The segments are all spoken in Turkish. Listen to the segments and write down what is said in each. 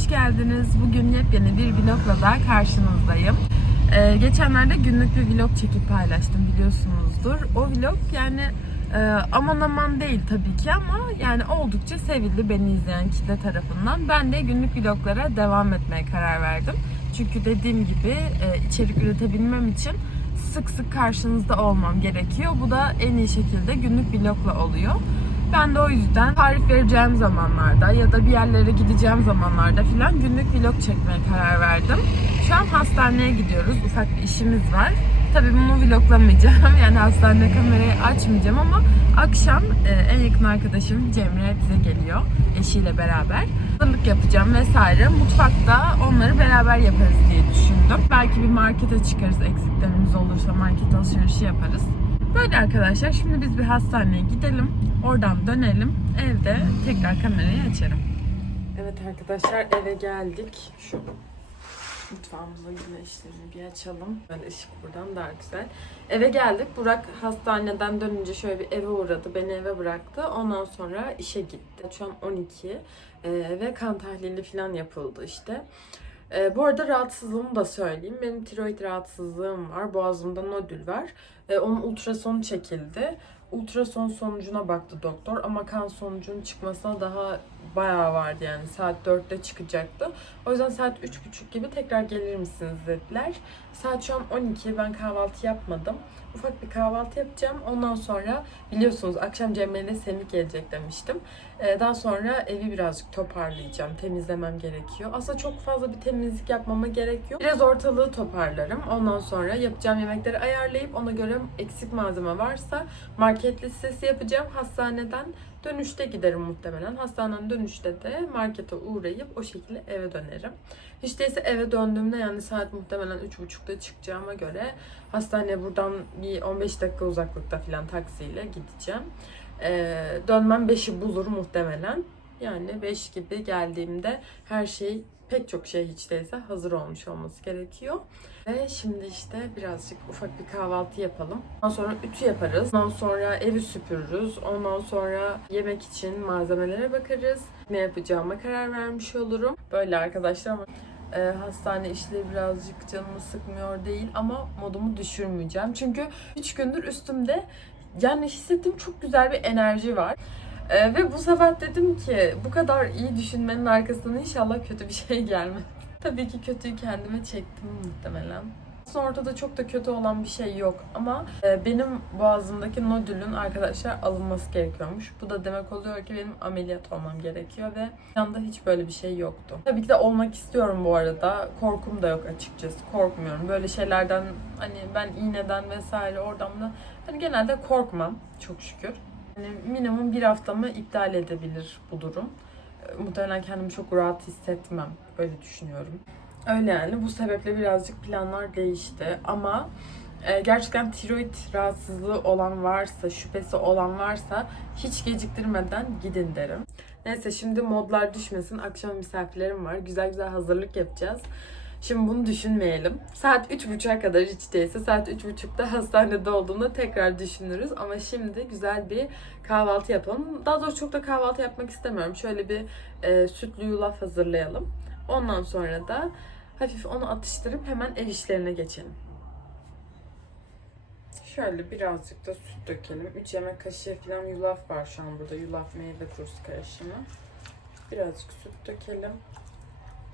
Hoş geldiniz. Bugün yepyeni bir vlogla daha karşınızdayım. Ee, geçenlerde günlük bir vlog çekip paylaştım biliyorsunuzdur. O vlog yani e, aman aman değil tabii ki ama yani oldukça sevildi beni izleyen kitle tarafından. Ben de günlük vloglara devam etmeye karar verdim. Çünkü dediğim gibi e, içerik üretebilmem için sık sık karşınızda olmam gerekiyor. Bu da en iyi şekilde günlük vlogla oluyor. Ben de o yüzden tarif vereceğim zamanlarda ya da bir yerlere gideceğim zamanlarda filan günlük vlog çekmeye karar verdim. Şu an hastaneye gidiyoruz. Ufak bir işimiz var. Tabii bunu vloglamayacağım. Yani hastane kamerayı açmayacağım ama akşam e, en yakın arkadaşım Cemre bize geliyor. Eşiyle beraber. Hazırlık yapacağım vesaire. Mutfakta onları beraber yaparız diye düşündüm. Belki bir markete çıkarız. Eksiklerimiz olursa market alışverişi yaparız. Böyle arkadaşlar şimdi biz bir hastaneye gidelim. Oradan dönelim. Evde tekrar kamerayı açarım. Evet arkadaşlar eve geldik. Şu mutfağımızda güneşlerini bir açalım. Böyle ışık buradan daha güzel. Eve geldik. Burak hastaneden dönünce şöyle bir eve uğradı. Beni eve bıraktı. Ondan sonra işe gitti. Şu an 12 ee, ve kan tahlili falan yapıldı işte. Ee, bu arada rahatsızlığımı da söyleyeyim. Benim tiroid rahatsızlığım var. Boğazımda nodül var. Ee, onun ultrasonu çekildi. Ultrason sonucuna baktı doktor ama kan sonucunun çıkmasına daha bayağı vardı yani saat 4'te çıkacaktı. O yüzden saat 3.30 gibi tekrar gelir misiniz dediler. Saat şu an 12 ben kahvaltı yapmadım. Ufak bir kahvaltı yapacağım. Ondan sonra biliyorsunuz akşam Cemre ile Semih gelecek demiştim. Ee, daha sonra evi birazcık toparlayacağım. Temizlemem gerekiyor. Aslında çok fazla bir temizlik yapmama gerek yok. Biraz ortalığı toparlarım. Ondan sonra yapacağım yemekleri ayarlayıp ona göre eksik malzeme varsa market listesi yapacağım. Hastaneden dönüşte giderim muhtemelen. Hastaneden dönüşte de markete uğrayıp o şekilde eve dönerim. Hiç değilse eve döndüğümde yani saat muhtemelen 3.30'da çıkacağıma göre hastaneye buradan bir 15 dakika uzaklıkta falan taksiyle gideceğim. Ee, dönmem 5'i bulur muhtemelen. Yani 5 gibi geldiğimde her şey pek çok şey hiç değilse hazır olmuş olması gerekiyor. Ve şimdi işte birazcık ufak bir kahvaltı yapalım. Ondan sonra ütü yaparız. Ondan sonra evi süpürürüz. Ondan sonra yemek için malzemelere bakarız. Ne yapacağıma karar vermiş olurum. Böyle arkadaşlar ama e, hastane işleri birazcık canımı sıkmıyor değil ama modumu düşürmeyeceğim. Çünkü 3 gündür üstümde yani hissettiğim çok güzel bir enerji var. Ee, ve bu sefer dedim ki bu kadar iyi düşünmenin arkasından inşallah kötü bir şey gelmez. Tabii ki kötüyü kendime çektim muhtemelen. Aslında ortada çok da kötü olan bir şey yok ama e, benim boğazımdaki nodülün arkadaşlar alınması gerekiyormuş. Bu da demek oluyor ki benim ameliyat olmam gerekiyor ve yanda hiç böyle bir şey yoktu. Tabii ki de olmak istiyorum bu arada. Korkum da yok açıkçası. Korkmuyorum. Böyle şeylerden hani ben iğneden vesaire oradan da hani genelde korkmam çok şükür. Yani minimum bir haftamı iptal edebilir bu durum. E, Muhtemelen kendimi çok rahat hissetmem. Öyle düşünüyorum. Öyle yani. Bu sebeple birazcık planlar değişti. Ama e, gerçekten tiroid rahatsızlığı olan varsa, şüphesi olan varsa hiç geciktirmeden gidin derim. Neyse şimdi modlar düşmesin. Akşam misafirlerim var. Güzel güzel hazırlık yapacağız. Şimdi bunu düşünmeyelim. Saat 3.30'a kadar hiç değilse saat 3.30'da hastanede olduğunda tekrar düşünürüz. Ama şimdi güzel bir kahvaltı yapalım. Daha doğrusu çok da kahvaltı yapmak istemiyorum. Şöyle bir e, sütlü yulaf hazırlayalım. Ondan sonra da hafif onu atıştırıp hemen ev işlerine geçelim. Şöyle birazcık da süt dökelim. 3 yemek kaşığı falan yulaf var şu an burada. Yulaf meyve turşusu karışımı. Birazcık süt dökelim.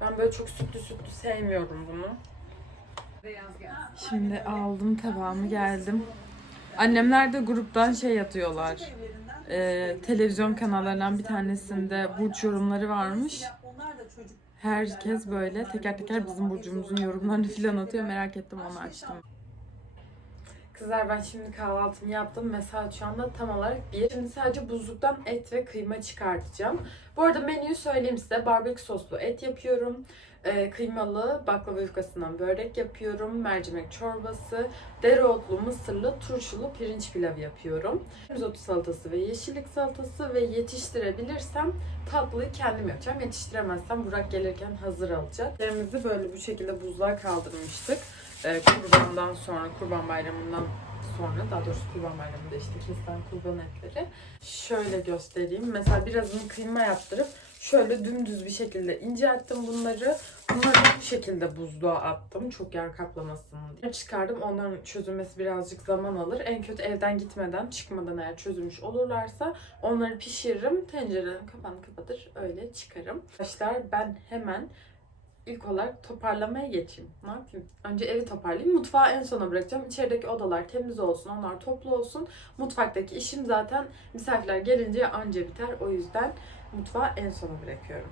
Ben böyle çok sütlü sütlü sevmiyorum bunu. Şimdi aldım tabağımı geldim. Annemler de gruptan şey atıyorlar. Ee, televizyon kanallarından bir tanesinde burç yorumları varmış. Herkes böyle teker teker bizim burcumuzun yorumlarını falan atıyor. Merak ettim onu açtım. Kızlar ben şimdi kahvaltımı yaptım ve saat şu anda tam olarak bir. Şimdi sadece buzluktan et ve kıyma çıkartacağım. Bu arada menüyü söyleyeyim size. Barbekü soslu et yapıyorum. Ee, kıymalı baklava yufkasından börek yapıyorum. Mercimek çorbası, dereotlu, mısırlı, turşulu pirinç pilavı yapıyorum. Rizotu salatası ve yeşillik salatası ve yetiştirebilirsem tatlıyı kendim yapacağım. Yetiştiremezsem Burak gelirken hazır alacak. Yerimizi böyle bu şekilde buzluğa kaldırmıştık. Ee, kurbandan sonra, kurban bayramından sonra daha doğrusu kurban bayramında işte kesilen kurban etleri. Şöyle göstereyim. Mesela birazını kıyma yaptırıp şöyle dümdüz bir şekilde incelttim bunları. Bunları bu şekilde buzluğa attım. Çok yer kaplamasın diye. Çıkardım. Onların çözülmesi birazcık zaman alır. En kötü evden gitmeden, çıkmadan eğer çözülmüş olurlarsa onları pişiririm. Tencerenin kapağını kapatır. Öyle çıkarım. Arkadaşlar ben hemen ilk olarak toparlamaya geçeyim. Ne yapayım? Önce evi toparlayayım. Mutfağı en sona bırakacağım. İçerideki odalar temiz olsun, onlar toplu olsun. Mutfaktaki işim zaten misafirler gelince anca biter. O yüzden mutfağı en sona bırakıyorum.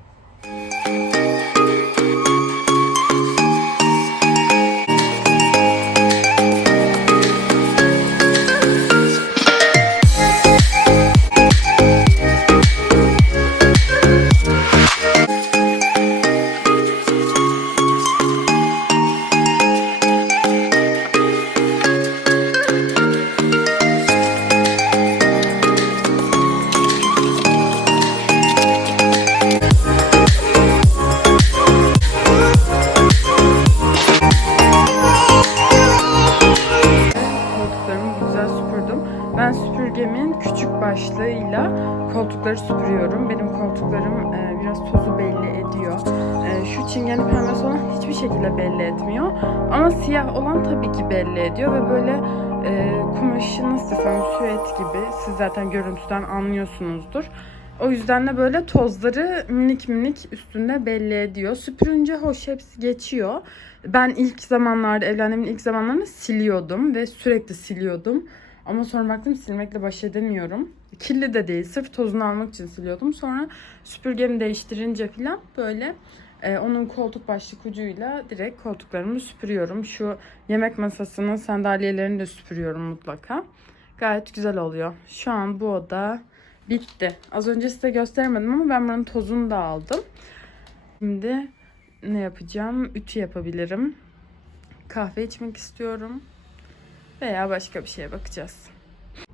Süpürüyorum. Benim koltuklarım e, biraz tozu belli ediyor. E, şu çingene pembesi olan hiçbir şekilde belli etmiyor. Ama siyah olan tabii ki belli ediyor ve böyle e, kumaşı nasıl desem süet gibi. Siz zaten görüntüden anlıyorsunuzdur. O yüzden de böyle tozları minik minik üstünde belli ediyor. Süpürünce hoş hepsi geçiyor. Ben ilk zamanlarda, evlendiğimin ilk zamanlarında siliyordum ve sürekli siliyordum. Ama sonra baktım silmekle baş edemiyorum. Kirli de değil, sırf tozunu almak için siliyordum. Sonra süpürgemi değiştirince falan böyle e, onun koltuk başlık ucuyla direkt koltuklarımı süpürüyorum. Şu yemek masasının sandalyelerini de süpürüyorum mutlaka. Gayet güzel oluyor. Şu an bu oda bitti. Az önce size gösteremedim ama ben buranın tozunu da aldım. Şimdi ne yapacağım? Ütü yapabilirim. Kahve içmek istiyorum. Veya başka bir şeye bakacağız.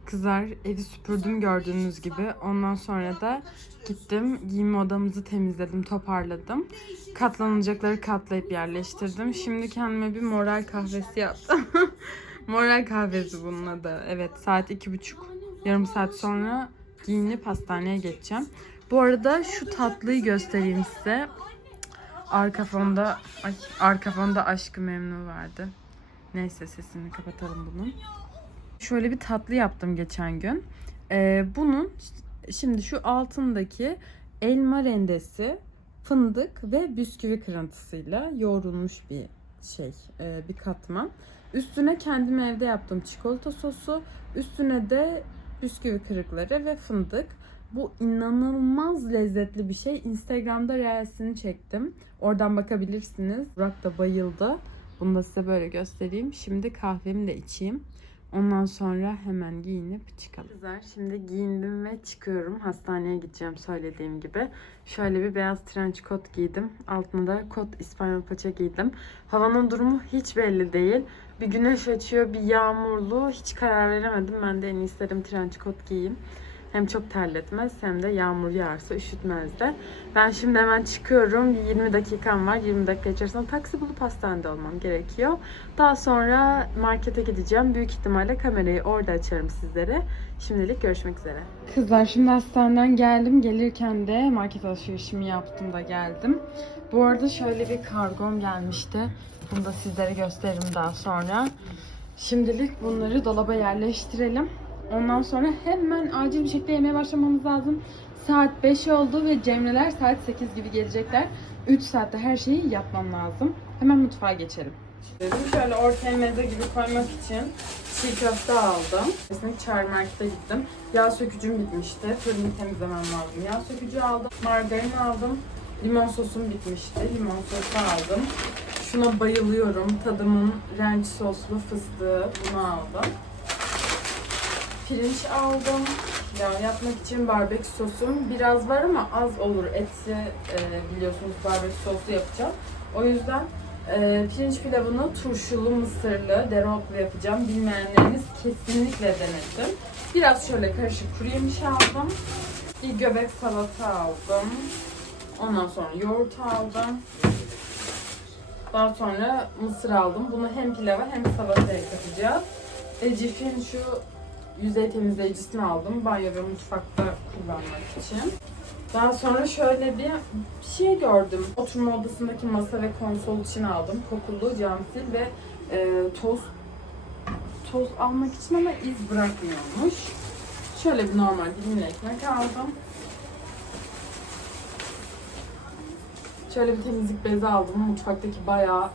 Kızlar evi süpürdüm gördüğünüz gibi. Ondan sonra da gittim giyinme odamızı temizledim, toparladım. Katlanacakları katlayıp yerleştirdim. Şimdi kendime bir moral kahvesi yaptım. moral kahvesi bunun adı. Evet saat iki buçuk. Yarım saat sonra giyinip hastaneye geçeceğim. Bu arada şu tatlıyı göstereyim size. Arka fonda, ay, arka fonda aşkı memnu vardı. Neyse sesini kapatalım bunun. Şöyle bir tatlı yaptım geçen gün. Ee, bunun şimdi şu altındaki elma rendesi, fındık ve bisküvi kırıntısıyla yoğrulmuş bir şey, e, bir katman. Üstüne kendim evde yaptığım çikolata sosu, üstüne de bisküvi kırıkları ve fındık. Bu inanılmaz lezzetli bir şey. Instagram'da reelsini çektim. Oradan bakabilirsiniz. Burak da bayıldı. Bunu da size böyle göstereyim. Şimdi kahvemi de içeyim. Ondan sonra hemen giyinip çıkalım. Kızlar şimdi giyindim ve çıkıyorum. Hastaneye gideceğim söylediğim gibi. Şöyle bir beyaz trench coat giydim. Altına da kot İspanyol paça giydim. Havanın durumu hiç belli değil. Bir güneş açıyor, bir yağmurlu. Hiç karar veremedim. Ben de en iyisi trench coat giyeyim. Hem çok terletmez hem de yağmur yağarsa üşütmez de. Ben şimdi hemen çıkıyorum. Bir 20 dakikam var. 20 dakika içerisinde taksi bulup hastanede olmam gerekiyor. Daha sonra markete gideceğim. Büyük ihtimalle kamerayı orada açarım sizlere. Şimdilik görüşmek üzere. Kızlar şimdi hastaneden geldim. Gelirken de market alışverişimi yaptım da geldim. Bu arada şöyle bir kargom gelmişti. Bunu da sizlere gösteririm daha sonra. Şimdilik bunları dolaba yerleştirelim. Ondan sonra hemen acil bir şekilde yemeğe başlamamız lazım. Saat 5 oldu ve Cemreler saat 8 gibi gelecekler. 3 saatte her şeyi yapmam lazım. Hemen mutfağa geçelim. Dedim şöyle ortaya meze gibi koymak için çiğ köfte aldım. Kesinlikle çağrı markete gittim. Yağ sökücüm bitmişti. Fırını temizlemem lazım. Yağ sökücü aldım. Margarin aldım. Limon sosum bitmişti. Limon sosu aldım. Şuna bayılıyorum. Tadımın ranch soslu fıstığı. Bunu aldım. Pirinç aldım. Pilav yapmak için barbekü sosum biraz var ama az olur. Etsi e, biliyorsunuz barbekü soslu yapacağım. O yüzden e, pirinç pilavını turşulu, mısırlı, dereotlu yapacağım. Bilmeyenleriniz kesinlikle denesin. Biraz şöyle karışık kuru yemiş aldım. Bir göbek salata aldım. Ondan sonra yoğurt aldım. Daha sonra mısır aldım. Bunu hem pilava hem salataya katacağız. Ecif'in şu yüzey temizleyicisini aldım. Banyo ve mutfakta kullanmak için. Daha sonra şöyle bir şey gördüm. Oturma odasındaki masa ve konsol için aldım. Kokulu cam sil ve e, toz toz almak için ama iz bırakmıyormuş. Şöyle bir normal dilimli ekmek aldım. Şöyle bir temizlik bezi aldım. Mutfaktaki bayağı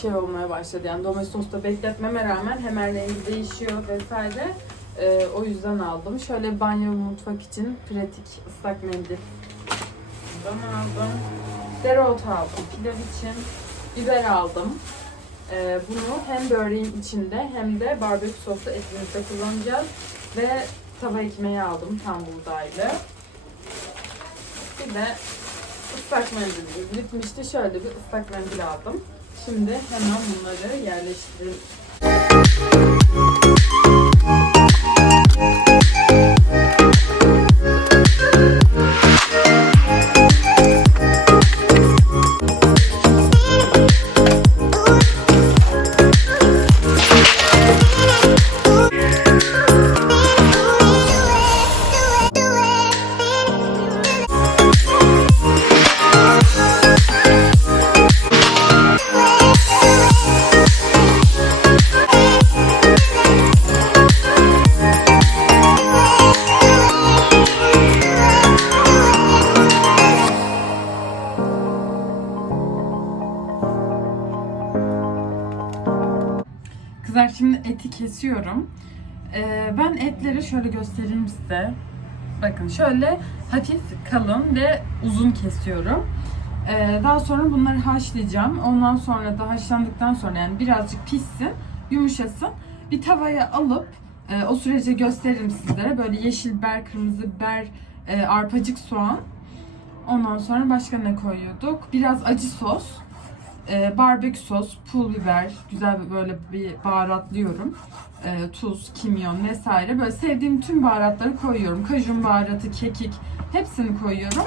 şey olmaya başladı. Yani domatesosta bekletmeme rağmen hemen rengi değişiyor vesaire. E, o yüzden aldım. Şöyle banyo mutfak için pratik ıslak mendil. Bundan aldım. Dereotu aldım. Pilav için biber aldım. E, bunu hem böreğin içinde hem de barbekü soslu etimizde kullanacağız. Ve tava ekmeği aldım tam buğdaylı. Bir de ıslak mendilimiz bitmişti. Şöyle bir ıslak mendil aldım. Şimdi hemen bunları yerleştirelim. Kızlar şimdi eti kesiyorum. Ee, ben etleri şöyle göstereyim size. Bakın şöyle hafif kalın ve uzun kesiyorum. Ee, daha sonra bunları haşlayacağım. Ondan sonra da haşlandıktan sonra yani birazcık pişsin, yumuşasın. Bir tavaya alıp e, o süreci gösteririm sizlere. Böyle yeşil biber, kırmızı biber, e, arpacık soğan. Ondan sonra başka ne koyuyorduk? Biraz acı sos e, barbekü sos, pul biber, güzel böyle bir baharatlıyorum. E, tuz, kimyon vesaire. Böyle sevdiğim tüm baharatları koyuyorum. Kajun baharatı, kekik hepsini koyuyorum.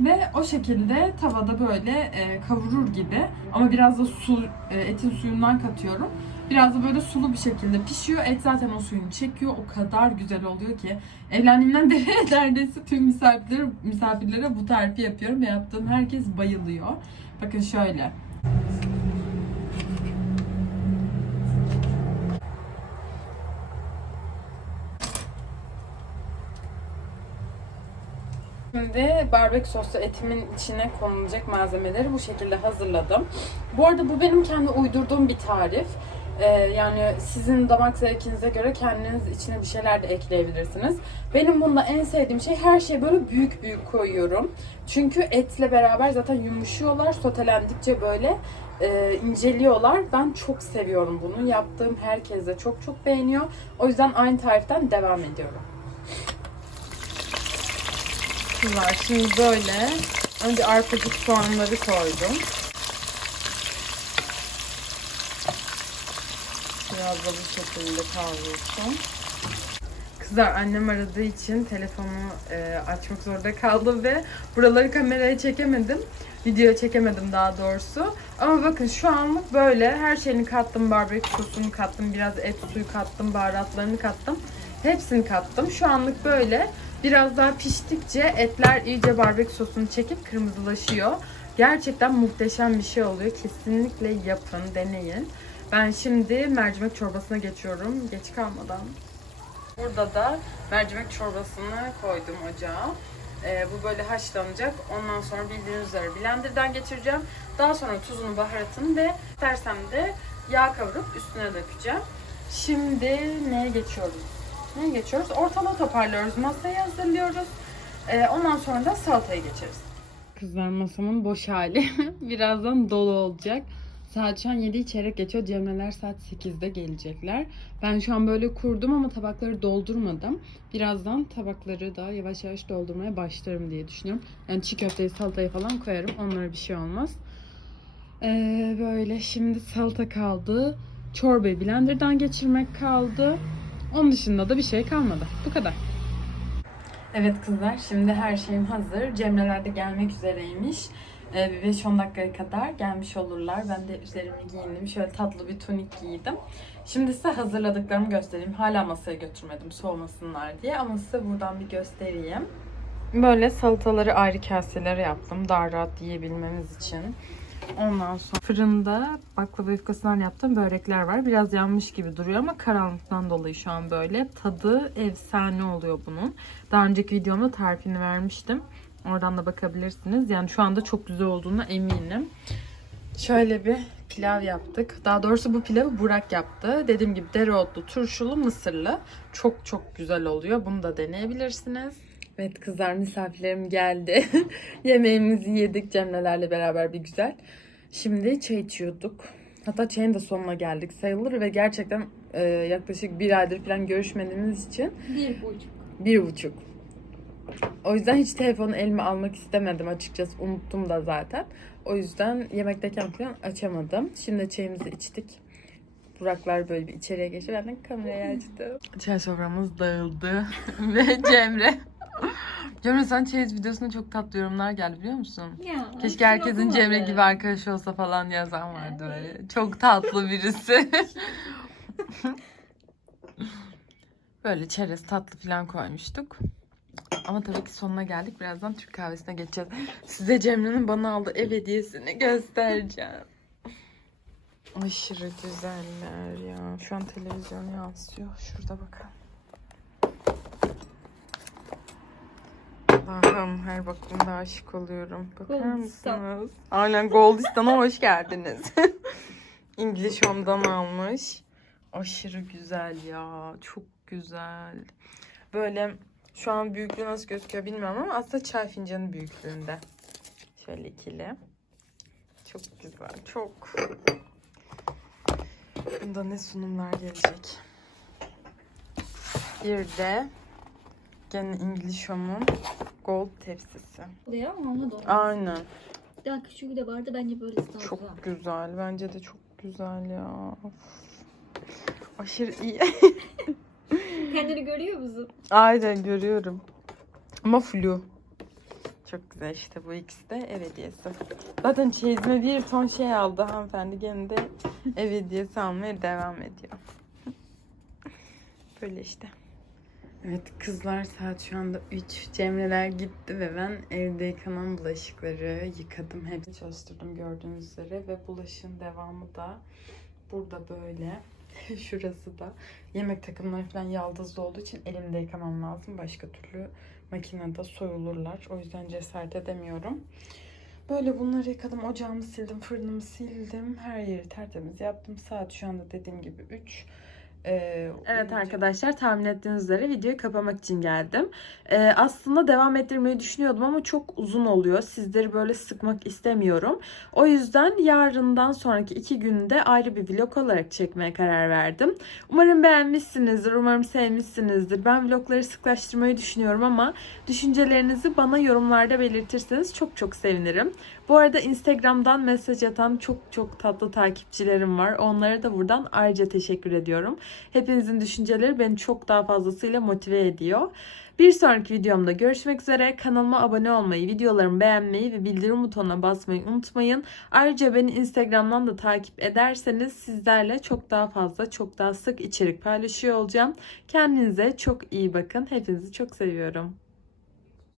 Ve o şekilde tavada böyle e, kavurur gibi ama biraz da su, e, etin suyundan katıyorum. Biraz da böyle sulu bir şekilde pişiyor. Et zaten o suyunu çekiyor. O kadar güzel oluyor ki. Evlendiğimden beri neredeyse tüm misafirlere, misafirlere bu tarifi yapıyorum ve yaptığım herkes bayılıyor. Bakın şöyle. Şimdi barbekü soslu etimin içine konulacak malzemeleri bu şekilde hazırladım. Bu arada bu benim kendi uydurduğum bir tarif. Ee, yani sizin damak zevkinize göre kendiniz içine bir şeyler de ekleyebilirsiniz. Benim bunda en sevdiğim şey her şeyi böyle büyük büyük koyuyorum. Çünkü etle beraber zaten yumuşuyorlar. Sotelendikçe böyle e, inceliyorlar. Ben çok seviyorum bunu. Yaptığım herkes de çok çok beğeniyor. O yüzden aynı tariften devam ediyorum. Kızlar şimdi böyle önce arpacık soğanları koydum. Biraz da bu şekilde kavrulsun. Kızlar annem aradığı için telefonu e, açmak zorunda kaldım ve buraları kameraya çekemedim. Video çekemedim daha doğrusu. Ama bakın şu anlık böyle her şeyini kattım. Barbekü sosunu kattım. Biraz et suyu kattım. Baharatlarını kattım. Hepsini kattım. Şu anlık böyle. Biraz daha piştikçe etler iyice barbekü sosunu çekip kırmızılaşıyor. Gerçekten muhteşem bir şey oluyor. Kesinlikle yapın, deneyin. Ben şimdi mercimek çorbasına geçiyorum. Geç kalmadan. Burada da mercimek çorbasını koydum ocağa. Ee, bu böyle haşlanacak. Ondan sonra bildiğiniz üzere blenderdan geçireceğim. Daha sonra tuzunu, baharatını ve istersem de yağ kavurup üstüne dökeceğim. Şimdi neye geçiyoruz? Neye geçiyoruz? Ortalığı toparlıyoruz. Masayı hazırlıyoruz. Ee, ondan sonra da salataya geçeriz. Kızlar masamın boş hali. Birazdan dolu olacak. Saat şu an 7'yi çeyrek geçiyor. Cemreler saat 8'de gelecekler. Ben şu an böyle kurdum ama tabakları doldurmadım. Birazdan tabakları da yavaş yavaş doldurmaya başlarım diye düşünüyorum. Yani çiğ köfteyi, salatayı falan koyarım. Onlara bir şey olmaz. Ee, böyle şimdi salata kaldı. Çorbayı blenderdan geçirmek kaldı. Onun dışında da bir şey kalmadı. Bu kadar. Evet kızlar şimdi her şeyim hazır. Cemreler de gelmek üzereymiş. Ee, bir 5-10 dakikaya kadar gelmiş olurlar. Ben de üzerime giyindim. Şöyle tatlı bir tonik giydim. Şimdi size hazırladıklarımı göstereyim. Hala masaya götürmedim soğumasınlar diye ama size buradan bir göstereyim. Böyle salataları ayrı kaselere yaptım. Daha rahat yiyebilmemiz için. Ondan sonra fırında baklava yufkasından yaptığım börekler var. Biraz yanmış gibi duruyor ama karanlıktan dolayı şu an böyle. Tadı efsane oluyor bunun. Daha önceki videomda tarifini vermiştim. Oradan da bakabilirsiniz. Yani şu anda çok güzel olduğuna eminim. Şöyle bir pilav yaptık. Daha doğrusu bu pilavı Burak yaptı. Dediğim gibi dereotlu, turşulu, mısırlı. Çok çok güzel oluyor. Bunu da deneyebilirsiniz. Evet kızlar misafirlerim geldi. Yemeğimizi yedik Cemre'lerle beraber bir güzel. Şimdi çay içiyorduk. Hatta çayın da sonuna geldik sayılır ve gerçekten e, yaklaşık bir aydır falan görüşmediğimiz için Bir buçuk. bir buçuk. O yüzden hiç telefonu elime almak istemedim açıkçası. Unuttum da zaten. O yüzden yemekteyken falan açamadım. Şimdi çayımızı içtik. Buraklar böyle bir içeriye geçti. Ben de kamerayı açtım. Çay soframız dağıldı. Ve Cemre. Cemre sen çeyiz videosuna çok tatlı yorumlar geldi biliyor musun? Ya, Keşke herkesin Cemre gibi arkadaş olsa falan yazan vardı böyle. Çok tatlı birisi. böyle çerez tatlı falan koymuştuk. Ama tabii ki sonuna geldik. Birazdan Türk kahvesine geçeceğiz. Size Cemre'nin bana aldığı ev hediyesini göstereceğim. Aşırı güzeller ya. Şu an televizyona yansıyor. Şurada bakın. Allah'ım her bakımda aşık oluyorum. Bakar Goldistan. mısınız? Aynen Goldistan'a hoş geldiniz. İngiliz Home'dan almış. Aşırı güzel ya. Çok güzel. Böyle şu an büyüklüğü nasıl gözüküyor bilmiyorum ama aslında çay fincanı büyüklüğünde. Şöyle ikili. Çok güzel. Çok. Bunda ne sunumlar gelecek. Bir de gene İngiliz Home'un gold tepsisi. Oluyor ama ona da. Aynen. Daha küçüğü de vardı bence daha güzel. Çok güzel. Bence de çok güzel ya. Of. Aşırı iyi. Kendini görüyor musun? Aynen görüyorum. Ama flu. Çok güzel işte bu ikisi de ev hediyesi. Zaten çeyizime bir ton şey aldı hanımefendi. Gene de ev hediyesi almaya devam ediyor. Böyle işte. Evet kızlar saat şu anda 3. Cemreler gitti ve ben evde yıkanan bulaşıkları yıkadım. Hepsini çalıştırdım gördüğünüz üzere ve bulaşığın devamı da burada böyle. Şurası da yemek takımları falan yaldızlı olduğu için elimde yıkamam lazım. Başka türlü makinede soyulurlar. O yüzden cesaret edemiyorum. Böyle bunları yıkadım. Ocağımı sildim, fırınımı sildim. Her yeri tertemiz yaptım. Saat şu anda dediğim gibi 3. evet arkadaşlar tahmin ettiğiniz üzere videoyu kapamak için geldim. Ee, aslında devam ettirmeyi düşünüyordum ama çok uzun oluyor. Sizleri böyle sıkmak istemiyorum. O yüzden yarından sonraki iki günde ayrı bir vlog olarak çekmeye karar verdim. Umarım beğenmişsinizdir, umarım sevmişsinizdir. Ben vlogları sıklaştırmayı düşünüyorum ama düşüncelerinizi bana yorumlarda belirtirseniz çok çok sevinirim. Bu arada Instagram'dan mesaj atan çok çok tatlı takipçilerim var. Onlara da buradan ayrıca teşekkür ediyorum. Hepinizin düşünceleri beni çok daha fazlasıyla motive ediyor. Bir sonraki videomda görüşmek üzere. Kanalıma abone olmayı, videolarımı beğenmeyi ve bildirim butonuna basmayı unutmayın. Ayrıca beni Instagram'dan da takip ederseniz sizlerle çok daha fazla, çok daha sık içerik paylaşıyor olacağım. Kendinize çok iyi bakın. Hepinizi çok seviyorum.